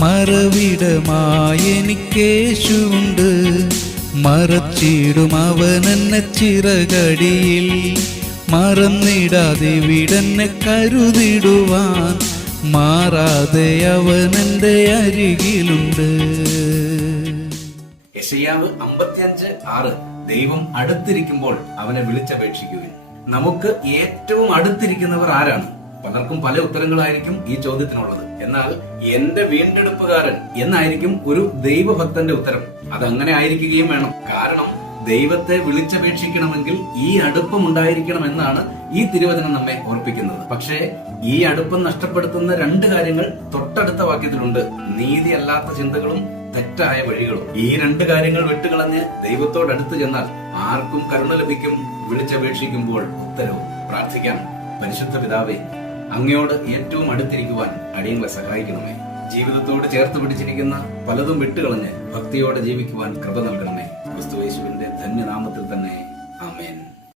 മറവിടമായെനിക്കേശുണ്ട് മറച്ചിടും അവനെന്നെ ചിറകടിയിൽ. മറന്നിടാതെ വിടന്നെ കരുതിടുവാൻ. മാറാതെ അവൻ അവനെന്റെ അരികിലുണ്ട്. യശയാവ് അമ്പത്തിയഞ്ച് ആറ്. ദൈവം അടുത്തിരിക്കുമ്പോൾ അവനെ വിളിച്ചപേക്ഷിക്കുവിൻ. നമുക്ക് ഏറ്റവും അടുത്തിരിക്കുന്നവർ ആരാണ്? പലർക്കും പല ഉത്തരങ്ങളായിരിക്കും ഈ ചോദ്യത്തിനുള്ളത്. എന്നാൽ എന്റെ വീണ്ടെടുപ്പുകാരൻ എന്നായിരിക്കും ഒരു ദൈവഭക്തന്റെ ഉത്തരം. അത് അങ്ങനെ ആയിരിക്കുകയും വേണം. കാരണം ദൈവത്തെ വിളിച്ചപേക്ഷിക്കണമെങ്കിൽ ഈ അടുപ്പം ഉണ്ടായിരിക്കണം എന്നാണ് ഈ തിരുവചനം നമ്മെ ഓർപ്പിക്കുന്നത്. പക്ഷേ ഈ അടുപ്പം നഷ്ടപ്പെടുത്തുന്ന രണ്ട് കാര്യങ്ങൾ തൊട്ടടുത്ത വാക്യത്തിലുണ്ട്. നീതിയല്ലാത്ത ചിന്തകളും തെറ്റായ വഴികളും. ഈ രണ്ട് കാര്യങ്ങൾ വിട്ടുകളഞ്ഞ് ദൈവത്തോട് അടുത്തു ചെന്നാൽ ആർക്കും കരുണ ലഭിക്കും വിളിച്ചപേക്ഷിക്കുമ്പോൾ ഉത്തരവും പ്രാർത്ഥിക്കാം. പരിശുദ്ധ പിതാവേ അങ്ങയോട് ഏറ്റവും അടുത്തിരിക്കുവാൻ അടിയങ്ങളെ സഹായിക്കണമേ. ജീവിതത്തോട് ചേർത്ത് പിടിച്ചിരിക്കുന്ന പലതും വിട്ടുകളഞ്ഞ് ഭക്തിയോടെ ജീവിക്കുവാൻ കൃപ നൽകണമേ. തന്നെ ആമേൻ